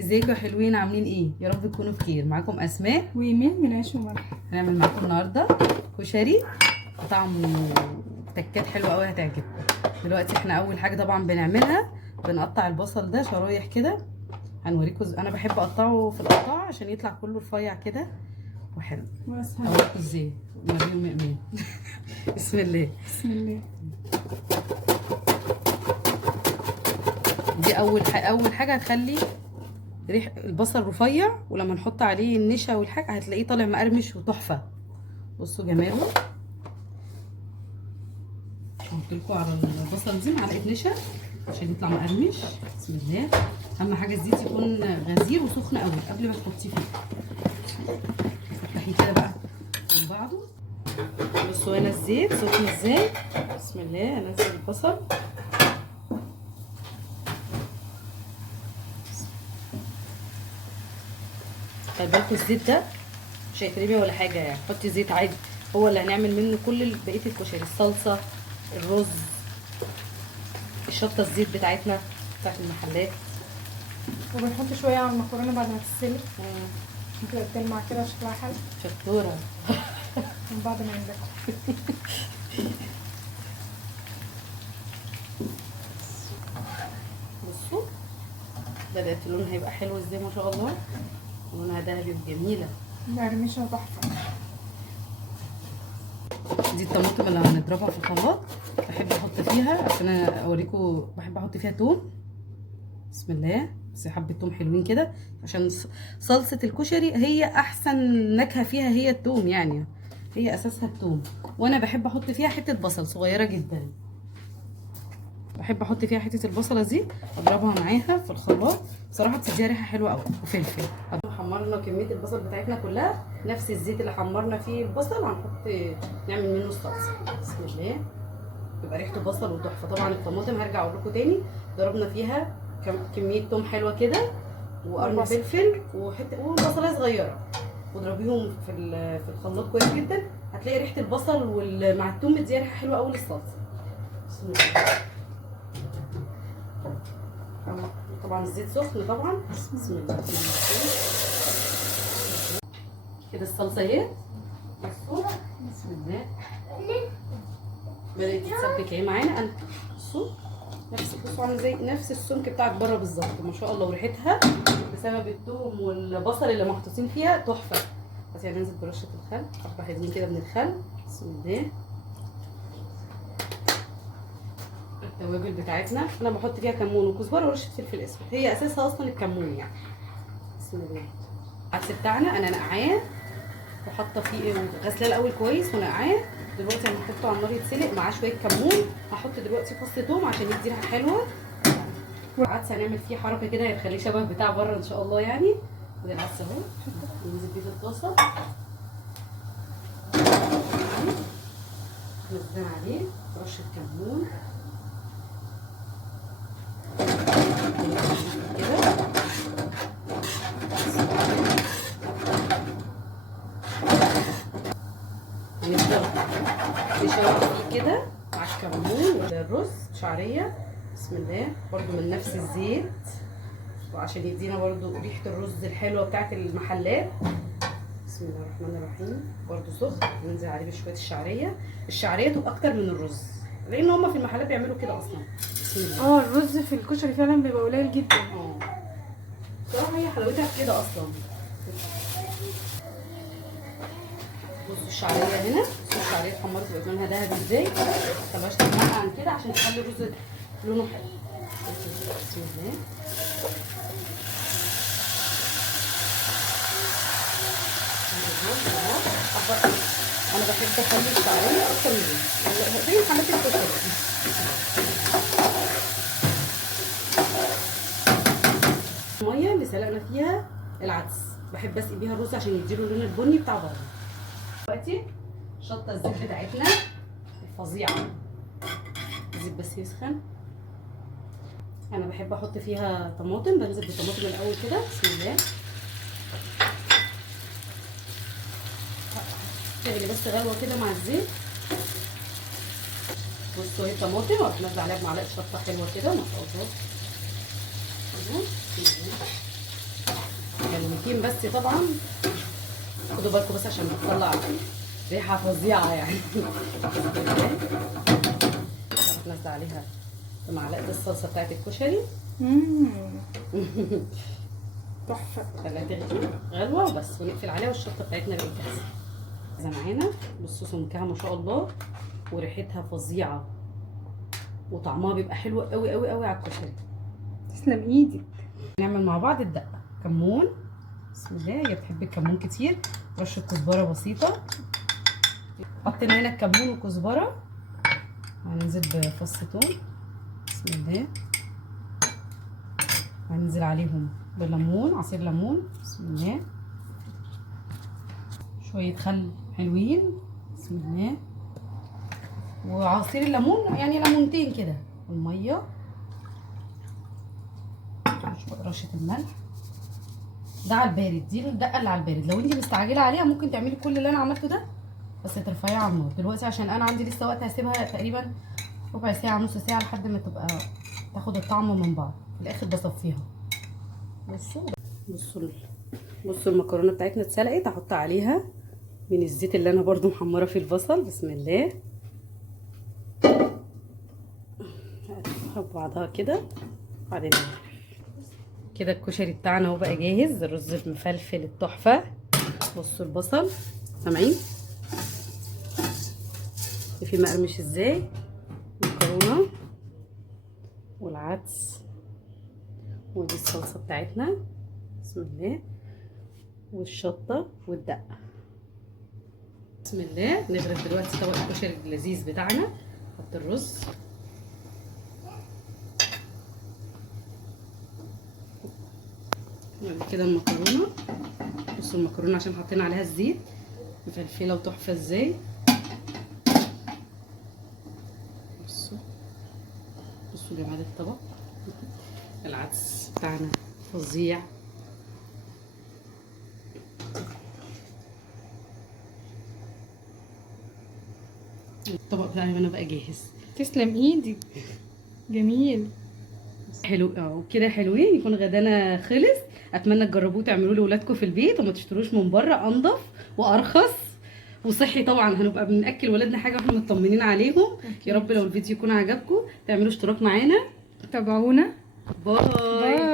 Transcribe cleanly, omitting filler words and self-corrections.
ازيكم يا حلوين؟ عاملين ايه؟ يا رب تكونوا بخير. معاكم اسماء ويمين من عيش وملح. هنعمل معاكم النهارده كشري طعمه تكات حلوه قوي هتعجبكم. دلوقتي احنا اول حاجه طبعا بنعملها بنقطع البصل ده شرايح كده. هنوريكم انا بحب اقطعه في القطاعه عشان يطلع كله رفيع كده وحلو. هوريكم ازاي نوريهم مقمين. بسم الله. بسم الله. دي اول حاجه هتخلي ريح البصل رفيع، ولما نحط عليه النشا والحاجه هتلاقيه طالع مقرمش وتحفه. بصوا جماله. هحط لكم على البصل دي معلقه نشا عشان يطلع مقرمش. بسم الله. اهم حاجه الزيت يكون غزير وسخن قوي قبل ما تحطيه فيه. فتحيه كده بقى من بعضه. بصوا هنا الزيت سخن ازاي. بسم الله. انزل البصل. خلي بالكوا الزيت ده مش هيترمي ولا حاجه، يعني حطي زيت عادي، هو اللي هنعمل منه كل بقيه الكشري، الصلصه، الرز، الشطه، الزيت بتاعتنا بتاعت المحلات. وبنحط شويه على المكرونه بعد ما تتسلق بتبقى تلمع كده شكلها حلو. شطوره. من بعد ما ينضج. بصوا بدات لونها هيبقى حلو ازاي ما شاء الله، لونها دهبي وجميله. مقرمشه تحفه. دي الطماطم اللي هنضربها في الخلاط. بحب احط فيها عشان اوريكم، بحب احط فيها توم. بسم الله. بس حبه توم حلوين كده عشان صلصه الكشري هي احسن نكهه فيها هي التوم، يعني هي اساسها التوم. وانا بحب احط فيها حته بصل صغيره جدا، بحب احط فيها حته البصله دي اضربها معاها في الخلاط، بصراحه بتديها ريحه حلوه قوي. وفلفل. حمرنا كميه البصل بتاعتنا كلها، نفس الزيت اللي حمرنا فيه البصل هنحط نعمل منه الصلصه. بسم الله. يبقى ريحته بصل وتحفه. طبعا الطماطم هرجع اقول لكم تاني ضربنا فيها كميه توم حلوه كده، وقرن فلفل وبصلايه صغيره، واضربيهم في الخلاط كويس جدا. هتلاقي ريحه البصل مع التوم مديها ريحه حلوه قوي للصلصه. بسم الله. طبعا الزيت سخن طبعا. بسم الله. كده الصلصه اهي. بصوا. بسم الله. بدات تتسبك اهي معانا. انا بصوا بصوا عامله زي نفس السمك بتاعت بره بالظبط ما شاء الله، وريحتها بسبب الثوم والبصل اللي محطوطين فيها تحفه. بس يعني ننزل برشه الخل، حبه حلوين كده من الخل. بسم الله. التوابل بتاعتنا انا بحط فيها كمون وكزبره ورشه فلفل اسود، هي اساسها اصلا الكمون يعني. بسم الله. العدس بتاعنا انا نقعاه وحاطه فيه غسلاه الاول كويس ونقعاه. دلوقتي هنحطه على النار يتسلق معاه شويه كمون. هحط دلوقتي فص ثوم عشان يدي ريحه حلوه. العدس هنعمل فيه حركه كده هتخليه شبه بتاع بره ان شاء الله يعني. وده العدس اهو ننزل بيه في الطاسه، ننزل عليه رشه كمون كده. هنبدا نشوح فيه كده مع الكمون والرز شعريه. بسم الله. برضو من نفس الزيت وعشان يدينا برضو ريحه الرز الحلوه بتاعت المحلات. بسم الله الرحمن الرحيم. برضو سخن. ننزل عليه بشويه الشعريه تبقى اكتر من الرز لان هما في المحلات بيعملوا كده اصلا. بسم الله. الرز في الكشري فعلا بيبقى قليل جدا. بصراحه هي حلاوتها في كده اصلا. بصوا الشعريه هنا، بصوا الشعريه اتحمرت بقت لونها ذهبي ازاي. متخليهاش تغمق عن كده عشان تخلي الرز لونه حلو. بسم الله. انا بحب اخلي الشعريه اكتر من الرز زي حمات الكشري. الميه اللي سلقنا فيها العدس بحب اسقي بيها الرز عشان يديله اللون البني بتاع بره. دلوقتي شطه الزيت بتاعتنا الفظيعه. الزيت بس يسخن. انا بحب احط فيها طماطم، بنزل بالطماطم الاول كده. بسم الله. تغلي بس غلوه كده مع الزيت. بصوا اهي طماطم واروح نازله عليها بمعلقه شطه حلوه كده ما شاء الله. بسم الله. دقيقتين بس طبعا. خدوا بالكم بس عشان بتطلع ريحه فظيعه يعني. نزل عليها معلقه الصلصه بتاعت الكشري. تحفه. خليها تغلي غلوه وبس، ونقفل عليها والشطه بتاعتنا بقت جاهزه معانا. بصوا سمكها ما شاء الله وريحتها فظيعه وطعمها بيبقى حلو قوي قوي قوي على الكشري. تسلم ايدك. نعمل مع بعض الدقه. كمون، بسم الله، هي بتحب الكمون كتير. رشه كزبره بسيطه. حطينا هنا الكمون والكزبره. هننزل بفص ثوم، بسم الله. هننزل عليهم بليمون، عصير ليمون، بسم الله. شويه خل حلوين، بسم الله. وعصير الليمون يعني ليمونتين كده، والميه، رشه الملح. ده على البارد، دي الدقه اللي على البارد. لو انت مستعجله عليها ممكن تعملي كل اللي انا عملته ده بس ترفعيها على النار دلوقتي، عشان انا عندي لسه وقت. هسيبها تقريبا ربع ساعه نص ساعه لحد ما تبقى تاخد الطعم من بعض. في الاخر بصفيها. بصوا المكرونه بتاعتنا اتسلقت. هحط عليها من الزيت اللي انا برضو محمره فيه البصل، بسم الله. هقلبها ببعضها كده. بعدين كده الكشري بتاعنا اهو بقى جاهز. الرز المفلفل التحفه. بصوا البصل، سامعين في مقرمش ازاي؟ المكرونه والعدس، ودي الصلصه بتاعتنا، بسم الله، والشطه والدقه، بسم الله. نغرف دلوقتي طبق الكشري اللذيذ بتاعنا. نحط الرز، بعد كده المكرونه. بصوا المكرونه عشان حطينا عليها الزيت مفلفله وتحفه ازاي. بصوا جمال الطبق. العدس بتاعنا فظيع. الطبق بتاعي انا بقى جاهز. تسلم ايدك، جميل. حلو كده، حلوين. يكون غدانا خلص. اتمنى تجربوه تعملوه لاولادكم في البيت وما تشتروش من بره، انضف وارخص وصحي طبعا. هنبقى بناكل ولادنا حاجه واحنا مطمنين عليهم. يا رب لو الفيديو يكون عجبكم تعملوا اشتراك معانا. تابعونا. باي.